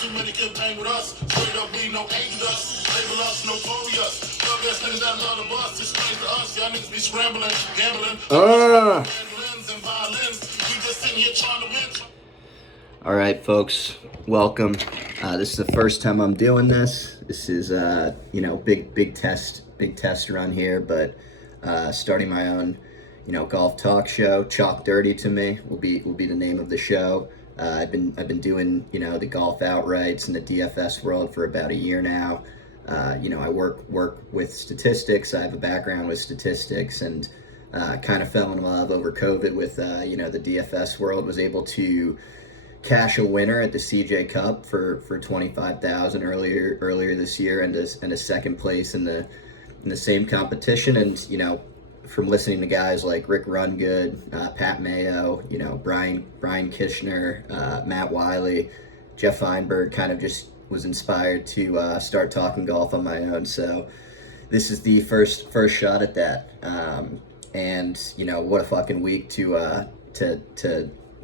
Too many campaign with us. Straight up, we no angel dust. Label us notorious. Love ass niggas that love the bus. It's strange to us. Y'all niggas be scrambling, gambling. Mandolins and violins. We just sitting here trying to win. All right, folks, welcome. This is the first time I'm doing this. This is, big test run here, but starting my own, golf talk show. Chalk Dirty to Me will be the name of the show. I've been doing, the golf outrights in the DFS world for about a year now. I work with statistics. I have a background with statistics, and kind of fell in love over COVID with, the DFS world. Was able to cash a winner at the CJ Cup for $25,000 earlier this year, and a second place in the same competition. And from listening to guys like Rick Rungood, Pat Mayo, Brian Kishner, Matt Wiley, Jeff Feinberg, kind of just was inspired to start talking golf on my own. So this is the first shot at that. And what a fucking week to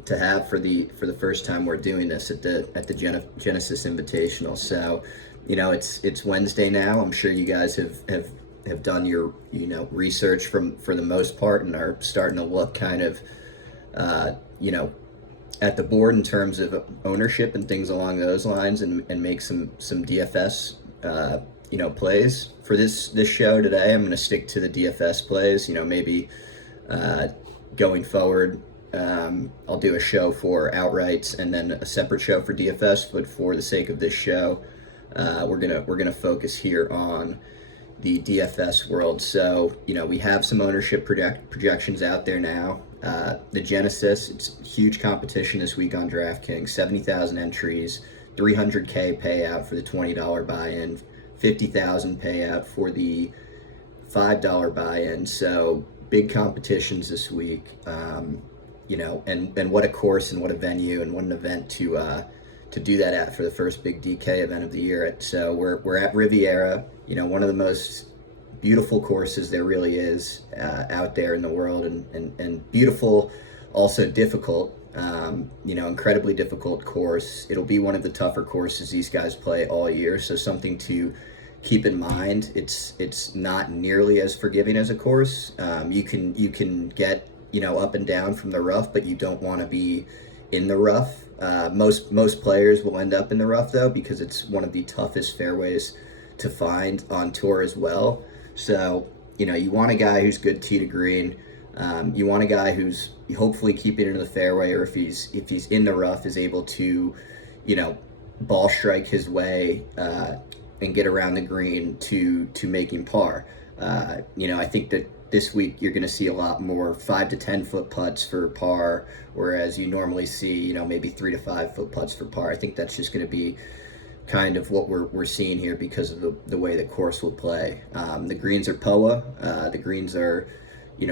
have for the first time we're doing this at the Genesis Invitational. So, it's Wednesday now. I'm sure you guys have done your research for the most part, and are starting to look kind of at the board in terms of ownership and things along those lines, and make some DFS plays for this show today. I'm going to stick to the DFS plays. Maybe going forward, I'll do a show for outrights and then a separate show for DFS. But for the sake of this show, we're gonna focus here on the DFS world. So we have some ownership projections out there now. The Genesis, it's huge competition this week on DraftKings. 70,000 entries, 300K payout for the $20 buy-in, 50,000 payout for the $5 buy-in. So big competitions this week. And what a course and what a venue and what an event to do that at for the first big DK event of the year. So we're at Riviera, one of the most beautiful courses there really is out there in the world, and beautiful, also difficult, incredibly difficult course. It'll be one of the tougher courses these guys play all year, so something to keep in mind. It's not nearly as forgiving as a course. You can get up and down from the rough, but you don't want to be in the rough. Most players will end up in the rough though, because it's one of the toughest fairways to find on tour as well. So you want a guy who's good tee to green. You want a guy who's hopefully keeping it in the fairway, or if he's in the rough, is able to ball strike his way and get around the green to making par. I think that this week you're going to see a lot more 5 to 10 foot putts for par, whereas you normally see maybe 3 to 5 foot putts for par. I think that's just going to be kind of what we're seeing here because of the way the course will play. The greens are POA. The greens are,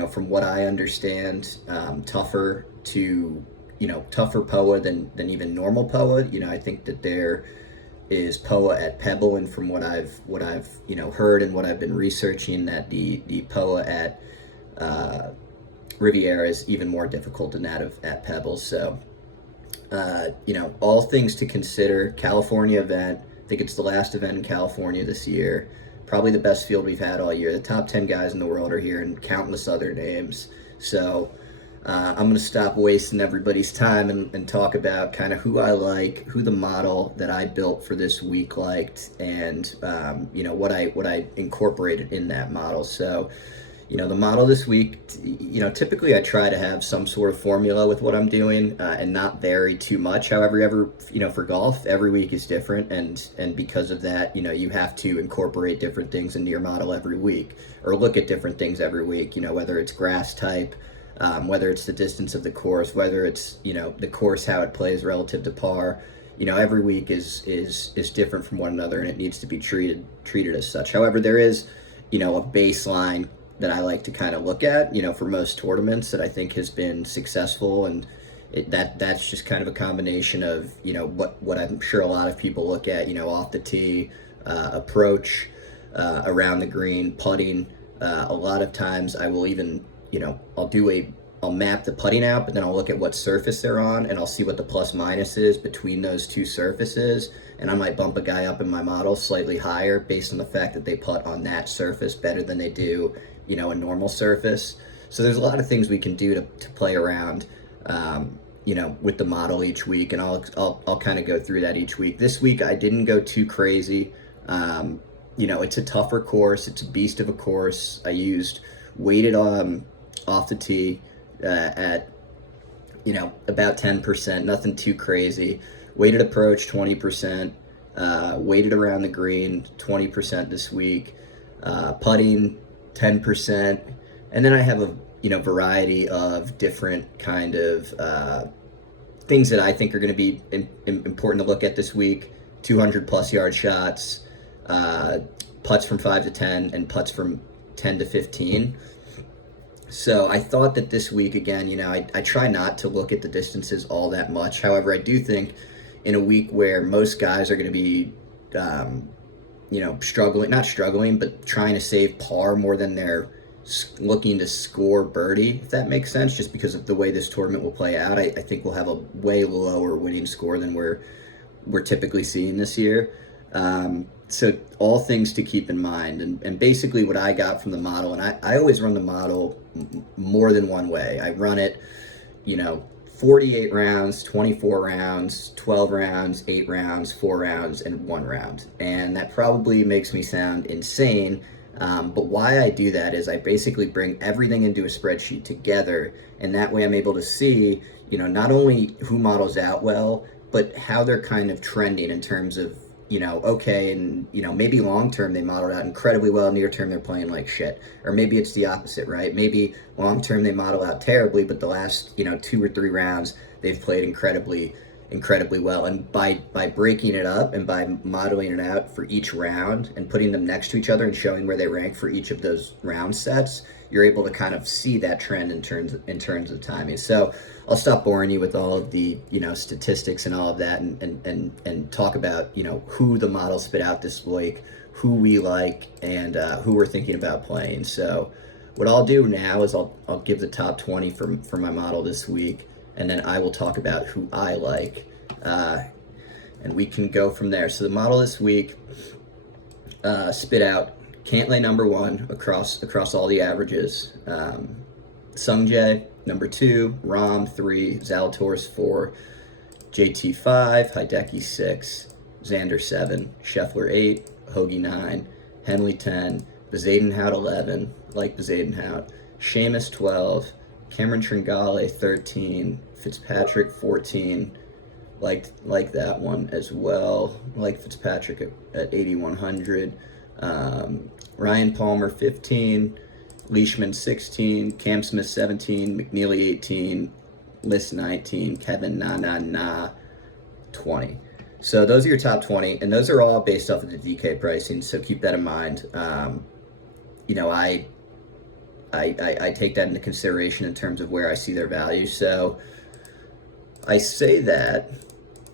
from what I understand, tougher POA than even normal POA. I think that there is POA at Pebble, and from what I've heard and what I've been researching, that the POA at Riviera is even more difficult than that at Pebble. So all things to consider. California event, I think it's the last event in California this year, probably the best field we've had all year. The top 10 guys in the world are here, and countless other names. So I'm going to stop wasting everybody's time and talk about kind of who I like, who the model that I built for this week liked, and what I incorporated in that model. So the model this week, typically I try to have some sort of formula with what I'm doing, and not vary too much. However, for golf, every week is different, and because of that, you have to incorporate different things into your model every week, or look at different things every week. Whether it's grass type, whether it's the distance of the course, whether it's the course, how it plays relative to par. Every week is different from one another, and it needs to be treated as such. However, there is a baseline that I like to kind of look at, for most tournaments, that I think has been successful, and that's just kind of a combination of what I'm sure a lot of people look at, off the tee, approach, around the green, putting. A lot of times I will even I'll I'll map the putting out, but then I'll look at what surface they're on, and I'll see what the plus minus is between those two surfaces, and I might bump a guy up in my model slightly higher based on the fact that they putt on that surface better than they do, you know, a normal surface. So there's a lot of things we can do to play around, you know, with the model each week, and I'll kind of go through that each week. This week I didn't go too crazy. You know, it's a tougher course. It's a beast of a course. I used weighted off the tee at, you know, about 10%, nothing too crazy. Weighted approach, 20%. Weighted around the green, 20% this week. Putting, 10%. And then I have a, you know, variety of different kind of things that I think are going to be important to look at this week. 200 plus yard shots, putts from 5 to 10, and putts from 10 to 15. So I thought that this week, again, you know, I try not to look at the distances all that much. However, I do think in a week where most guys are going to be, you know, not struggling, but trying to save par more than they're looking to score birdie, if that makes sense, just because of the way this tournament will play out, I think we'll have a way lower winning score than we're typically seeing this year. So all things to keep in mind, and basically what I got from the model, and I always run the model more than one way. I run it, you know, 48 rounds, 24 rounds, 12 rounds, 8 rounds, 4 rounds, and 1 round. And that probably makes me sound insane, but why I do that is I basically bring everything into a spreadsheet together, and that way I'm able to see, you know, not only who models out well, but how they're kind of trending in terms of, you know, okay, and, you know, maybe long term they modeled out incredibly well, near term they're playing like shit. Or maybe it's the opposite, right? Maybe long term they model out terribly, but the last, you know, 2 or 3 rounds they've played incredibly well. And by breaking it up and by modeling it out for each round and putting them next to each other and showing where they rank for each of those round sets, you're able to kind of see that trend in terms of timing. So I'll stop boring you with all of the, you know, statistics and all of that, and talk about, you know, who the model spit out this week, who we like, and who we're thinking about playing. So what I'll do now is I'll give the top 20 for my model this week, and then I will talk about who I like, and we can go from there. So the model this week spit out Cantlay number 1 across all the averages, Sungjae number 2, Rahm 3, Zalatoris 4, JT 5, Hideki 6, Xander 7, Scheffler 8, Hoagie 9, Henley 10, Bezadenhout 11, like Bezadenhout, Seamus 12, Cameron Tringale 13, Fitzpatrick 14, like that one as well, like Fitzpatrick at 8,100, Ryan Palmer 15, Leishman 16, Cam Smith 17, McNeely 18, List 19, Kevin Na 20. So those are your top 20, and those are all based off of the DK pricing, so keep that in mind. You know, I take that into consideration in terms of where I see their value. So I say that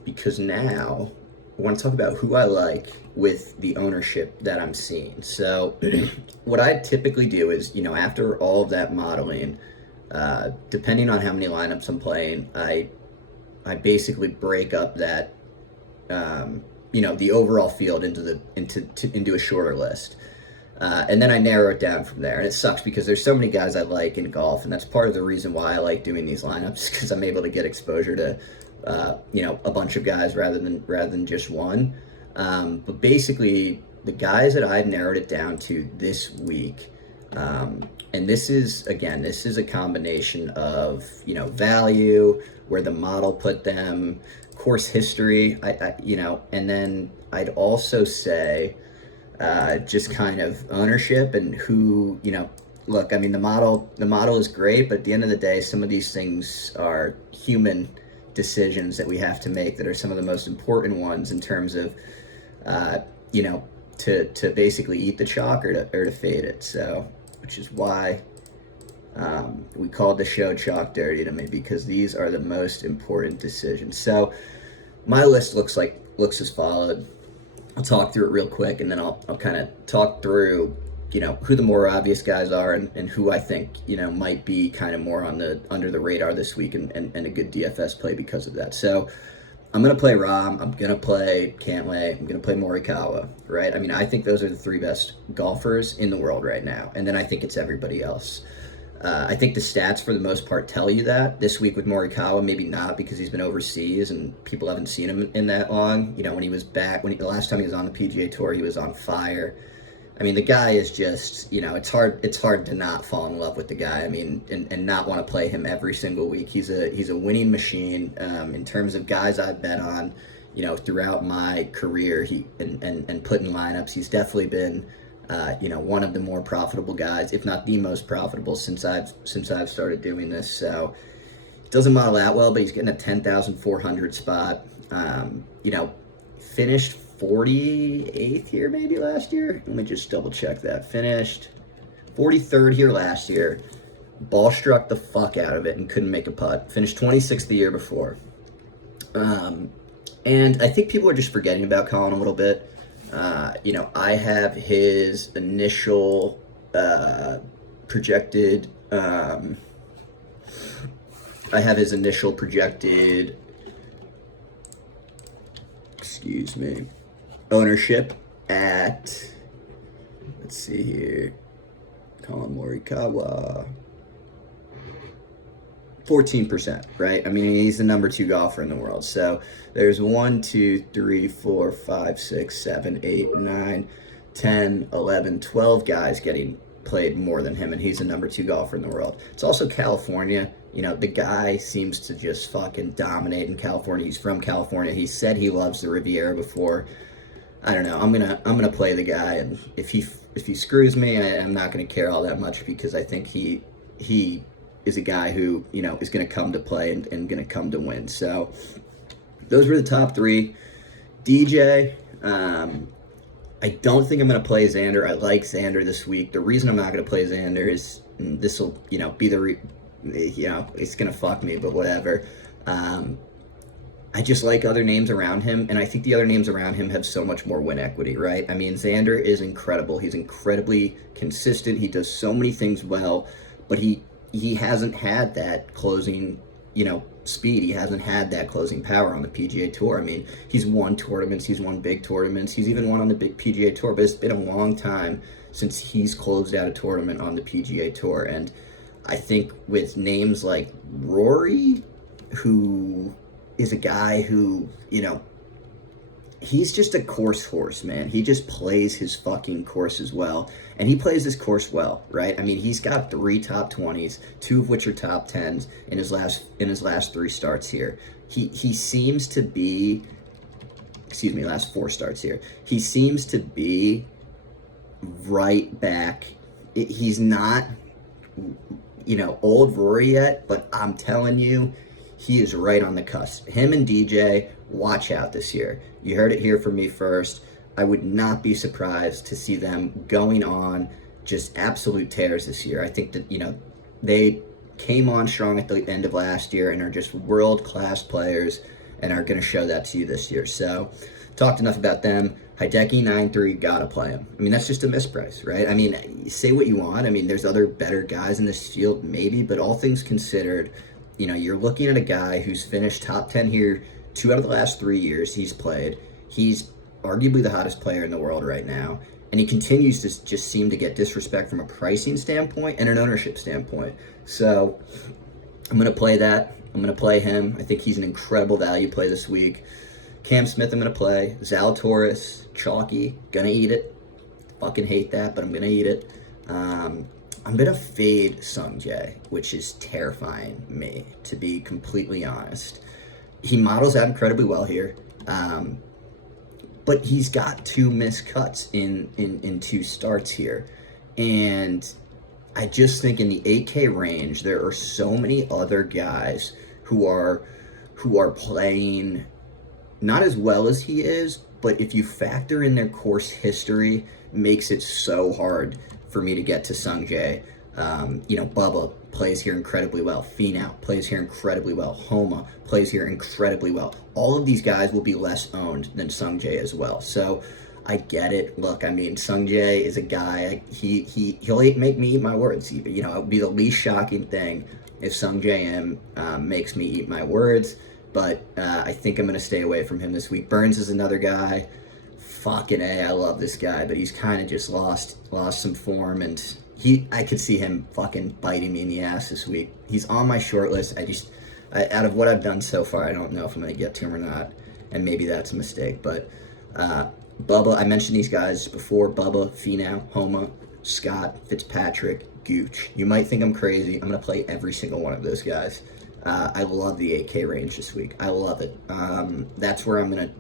because now I want to talk about who I like with the ownership that I'm seeing. So what I typically do is, you know, after all of that modeling, depending on how many lineups I'm playing, I basically break up that, you know, the overall field into a shorter list. And then I narrow it down from there. And it sucks because there's so many guys I like in golf, and that's part of the reason why I like doing these lineups, because I'm able to get exposure to, you know, a bunch of guys rather than just one. But basically, the guys that I've narrowed it down to this week, and this is a combination of, you know, value, where the model put them, course history, you know, and then I'd also say just kind of ownership and who, you know, look, I mean, the model is great, but at the end of the day, some of these things are human decisions that we have to make that are some of the most important ones in terms of, you know, to basically eat the chalk or to fade it. So, which is why we called the show Chalk Dirty to me, because these are the most important decisions. So my list looks as followed. I'll talk through it real quick, and then I'll kind of talk through who the more obvious guys are and who I think, might be kind of more on the under the radar this week and a good DFS play because of that. So I'm going to play Rahm. I'm going to play Cantlay. I'm going to play Morikawa, right? I mean, I think those are the three best golfers in the world right now. And then I think it's everybody else. I think the stats for the most part tell you that. This week with Morikawa, maybe not because he's been overseas and people haven't seen him in that long. When he was back, the last time he was on the PGA Tour, he was on fire. I mean, the guy is just, it's hard to not fall in love with the guy. I mean, and not want to play him every single week. He's a winning machine. In terms of guys I've bet on, throughout my career, and put in lineups, he's definitely been, one of the more profitable guys, if not the most profitable since I've started doing this. So it doesn't model that well, but he's getting a 10,400 spot. Finished 48th here maybe last year. Let me just double check that. Finished 43rd here last year. Ball struck the fuck out of it and couldn't make a putt. Finished 26th the year before. And I think people are just forgetting about Colin a little bit. I have his initial projected ownership at, let's see here, Colin Morikawa, 14%, right? I mean, he's the number 2 golfer in the world. So there's 1, 2, 3, 4, 5, 6, 7, 8, 9, 10, 11, 12 guys getting played more than him, and he's the number 2 golfer in the world. It's also California. The guy seems to just fucking dominate in California. He's from California. He said he loves the Riviera before. I don't know. I'm gonna play the guy, and if he screws me, I'm not gonna care all that much because I think he is a guy who is gonna come to play and gonna come to win. So those were the top 3. DJ. I don't think I'm gonna play Xander. I like Xander this week. The reason I'm not gonna play Xander is this will be the it's gonna fuck me, but whatever. I just like other names around him, and I think the other names around him have so much more win equity, right? I mean, Xander is incredible. He's incredibly consistent. He does so many things well, but he hasn't had that closing, speed. He hasn't had that closing power on the PGA Tour. I mean, he's won tournaments. He's won big tournaments. He's even won on the big PGA Tour, but it's been a long time since he's closed out a tournament on the PGA Tour. And I think with names like Rory, who is a guy who, he's just a course horse, man. He just plays his fucking courses well. And he plays his course well, right? I mean, he's got 3 top 20s, 2 of which are top 10s in his last 3 starts here. He seems to be, last 4 starts here. He seems to be right back. He's not, old Rory yet, but I'm telling you, he is right on the cusp. Him and DJ, watch out this year. You heard it here from me first. I would not be surprised to see them going on just absolute tears this year. I think that, they came on strong at the end of last year and are just world-class players and are going to show that to you this year. So, talked enough about them. Hideki 9-3, gotta play him. I mean, that's just a misprice, right? I mean, say what you want. I mean, there's other better guys in this field, maybe, but all things considered, you're looking at a guy who's finished top 10 here 2 out of the last 3 years he's played. He's arguably the hottest player in the world right now, and he continues to just seem to get disrespect from a pricing standpoint and an ownership standpoint. So I'm going to play that. I'm going to play him. I think he's an incredible value play this week. Cam Smith I'm going to play. Zalatoris, chalky, going to eat it. Fucking hate that, but I'm going to eat it. I'm going to fade Sung Jae, which is terrifying me, to be completely honest. He models out incredibly well here, but he's got 2 missed cuts in 2 starts here. And I just think in the 8K range, there are so many other guys who are playing not as well as he is, but if you factor in their course history, makes it so hard for me to get to Sung Jae. Bubba plays here incredibly well. Finau plays here incredibly well. Homa plays here incredibly well. All of these guys will be less owned than Sung Jae as well. So I get it. Look, I mean, Sung Jae is a guy. He'll make me eat my words. You know, it would be the least shocking thing if Sung Jae makes me eat my words. But I think I'm gonna stay away from him this week. Burns is another guy. Fucking A, I love this guy, but he's kind of just lost some form, and I could see him fucking biting me in the ass this week. He's on my short list. Out of what I've done so far, I don't know if I'm gonna get to him or not, and maybe that's a mistake. But Bubba, I mentioned these guys before: Bubba, Finau, Homa, Scott, Fitzpatrick, Gooch. You might think I'm crazy. I'm gonna play every single one of those guys. I love the 8K range this week. I love it. That's where I'm gonna,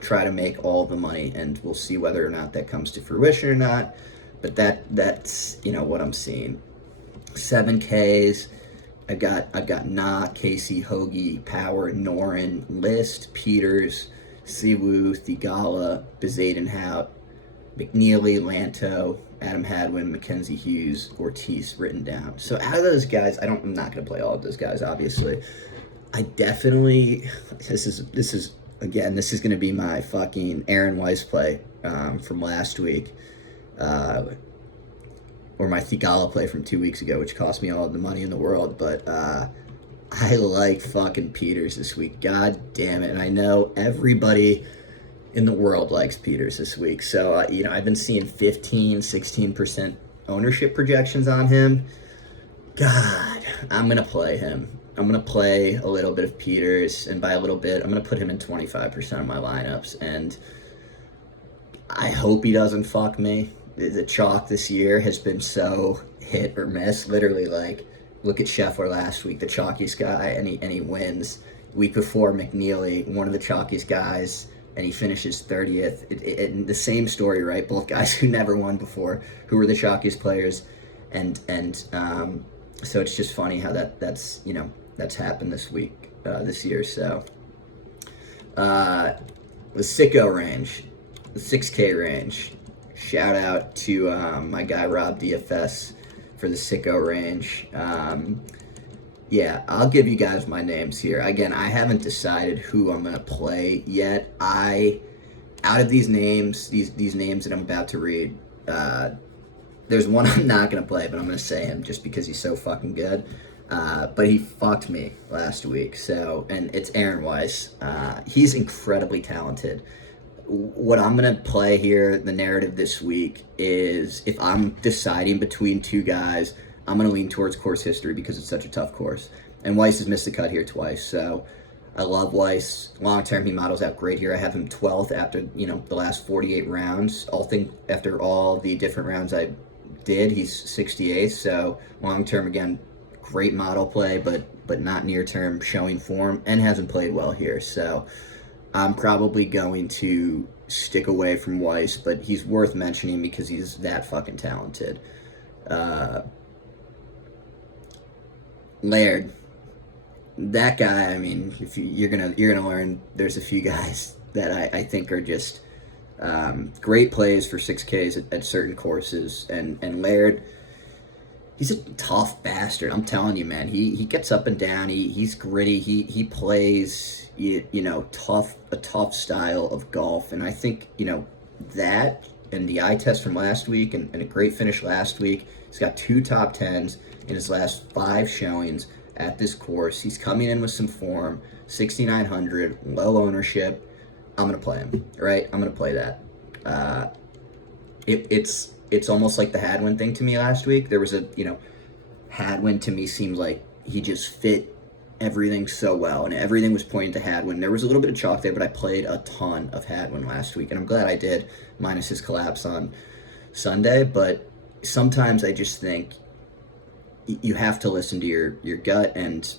try to make all the money, and we'll see whether or not that comes to fruition or not. But that's what I'm seeing. 7Ks. I've got Na, Casey, Hoagie, Power, Norin, List, Peters, Siwoo, Thigala, Bezaden Hout, McNeely, Lanto, Adam Hadwin, Mackenzie Hughes, Ortiz written down. So out of those guys, I'm not gonna play all of those guys, obviously. I definitely this is again, this is gonna be my fucking Aaron Weiss play from last week. Or my Thigala play from 2 weeks ago, which cost me all the money in the world. But I like fucking Peters this week. God damn it. And I know everybody in the world likes Peters this week. So, I've been seeing 15, 16% ownership projections on him. God, I'm going to play him. I'm going to play a little bit of Peters. And by a little bit, I'm going to put him in 25% of my lineups. And I hope he doesn't fuck me. The chalk this year has been so hit or miss. Literally, like, look at Scheffler last week, the chalkiest guy, and he wins. Week before, McNeely, one of the chalkiest guys, and he finishes 30th. The same story, right? Both guys who never won before, who were the chalkiest players, and so it's just funny how that's happened this week, this year. So the sicko range, the 6K range. Shout out to my guy Rob DFS for the sicko range. Yeah, I'll give you guys my names here. Again, I haven't decided who I'm gonna play yet. Out of these names, these names that I'm about to read, there's one I'm not gonna play, but I'm gonna say him just because he's so fucking good. But he fucked me last week. And it's Aaron Weiss. He's incredibly talented. What I'm going to play here, the narrative this week, is if I'm deciding between two guys, I'm going to lean towards course history because it's such a tough course. And Weiss has missed the cut here twice. So I love Weiss. Long term, he models out great here. I have him 12th after, the last 48 rounds. After all the different rounds I did, he's 68th. So long term, again, great model play, but not near term showing form, and hasn't played well here. So I'm probably going to stick away from Weiss, but he's worth mentioning because he's that fucking talented. Laird, that guy. I mean, if you're gonna learn, there's a few guys that I think are just great plays for 6Ks at certain courses, and Laird. He's a tough bastard. I'm telling you, man. He gets up and down. He's gritty. He plays a tough style of golf, and I think that and the eye test from last week and a great finish last week. He's got 2 top 10s in his last 5 showings at this course. He's coming in with some form. 6,900, low ownership. I'm gonna play him. Right? I'm gonna play that. It's almost like the Hadwin thing to me last week. There was Hadwin to me seemed like he just fit everything so well, and everything was pointing to Hadwin. There was a little bit of chalk there, but I played a ton of Hadwin last week, and I'm glad I did, minus his collapse on Sunday. But sometimes I just think you have to listen to your gut, and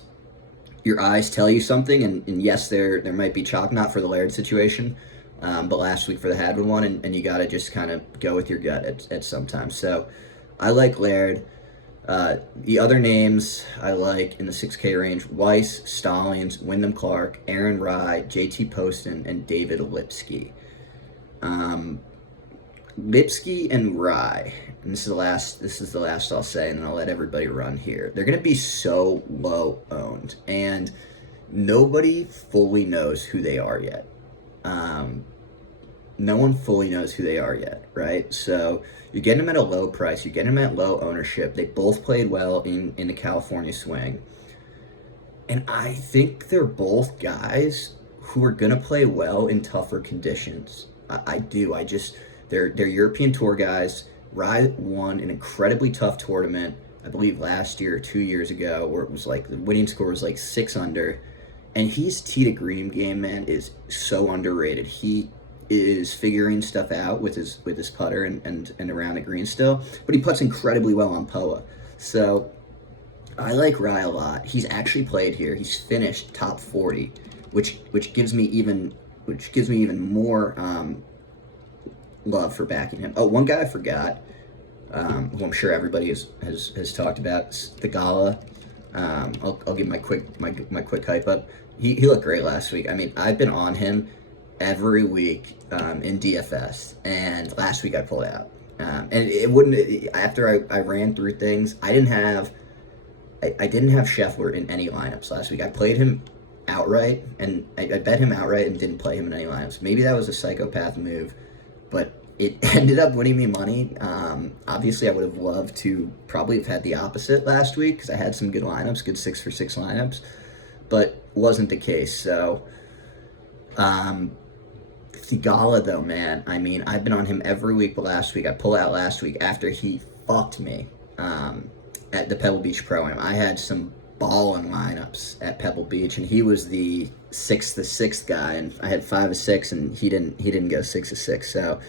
your eyes tell you something, and yes, there might be chalk, not for the Laird situation, but last week for the Hadwin one, and you got to just kind of go with your gut at sometimes. So I like Laird. The other names I like in the 6K range: Weiss, Stallings, Wyndham Clark, Aaron Rye, JT Poston, and David Lipsky. Lipsky and Rye, and this is the last I'll say, and then I'll let everybody run here. They're going to be so low owned, and nobody fully knows who they are yet. no one fully knows who they are yet, right? So you're getting them at a low price. You're getting them at low ownership. They both played well in the California swing. And I think they're both guys who are going to play well in tougher conditions. I do. They're European Tour guys. Rye won an incredibly tough tournament, I believe last year or 2 years ago, where it was like the winning score was like 6 under. And his tee to green game, man, is so underrated. He is figuring stuff out with his putter and around the green still, but he puts incredibly well on POA. So I like Rye a lot. He's actually played here. He's finished top 40, which gives me even more love for backing him. Oh, one guy I forgot, who I'm sure everybody has talked about, the Gala. I'll give my quick hype up. He looked great last week. I mean, I've been on him every week in DFS, and last week I pulled out. And it wouldn't, after I ran through things, I didn't have Scheffler in any lineups last week. I played him outright, and I bet him outright and didn't play him in any lineups. Maybe that was a psychopath move, but it ended up winning me money. Obviously, I would have loved to probably have had the opposite last week because I had some good lineups, good 6 for 6 lineups, but wasn't the case. So, Thigala, though, man, I mean, I've been on him every week, but last week I pulled out last week after he fucked me at the Pebble Beach Pro-Am. I had some balling lineups at Pebble Beach, and he was the 6th guy, and I had 5 of 6, and he didn't go 6 of 6, so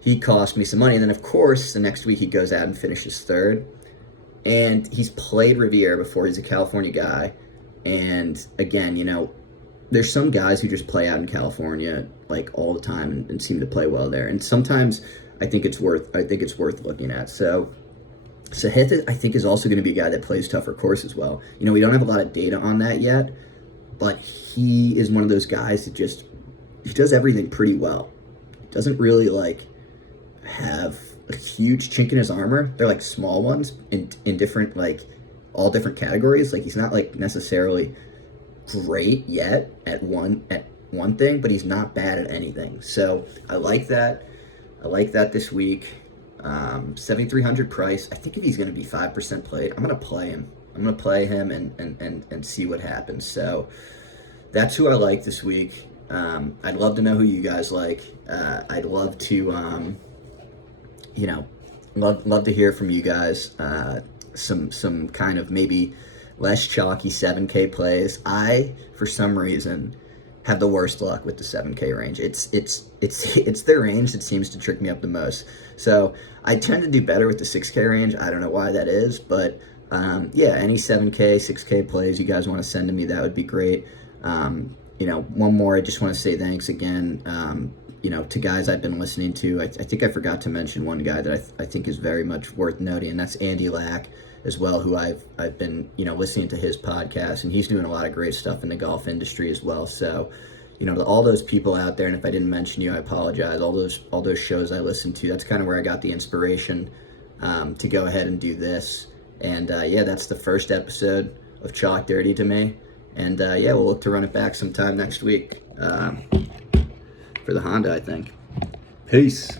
he cost me some money. And then, of course, the next week he goes out and finishes 3rd, and he's played Riviera before. He's a California guy, and again, you know, there's some guys who just play out in California like all the time and seem to play well there, and sometimes I think it's worth looking at. So Sahith, I think, is also going to be a guy that plays tougher course as well. You know, we don't have a lot of data on that yet, but he is one of those guys that he does everything pretty well. He doesn't really like have a huge chink in his armor. They're like small ones in different, like, all different categories. Like, he's not like necessarily great yet at one thing, but he's not bad at anything. So I like that. This week. 7,300 price. I think if he's going to be 5% played, I'm going to play him. And see what happens. So that's who I like this week. I'd love to know who you guys like. I'd love to, love to hear from you guys. Some kind of maybe less chalky 7K plays. I, for some reason, have the worst luck with the 7K range. It's their range that seems to trick me up the most. So I tend to do better with the 6K range. I don't know why that is, but any 7K, 6K plays you guys want to send to me, that would be great. One more, I just want to say thanks again, to guys I've been listening to. I think I forgot to mention one guy that I think is very much worth noting, and that's Andy Lack as well, who I've been, listening to his podcast, and he's doing a lot of great stuff in the golf industry as well. So, all those people out there, and if I didn't mention you, I apologize. All those shows I listen to, that's kind of where I got the inspiration to go ahead and do this. And that's the first episode of Chalk Dirty to me. And we'll look to run it back sometime next week for the Honda, I think. Peace.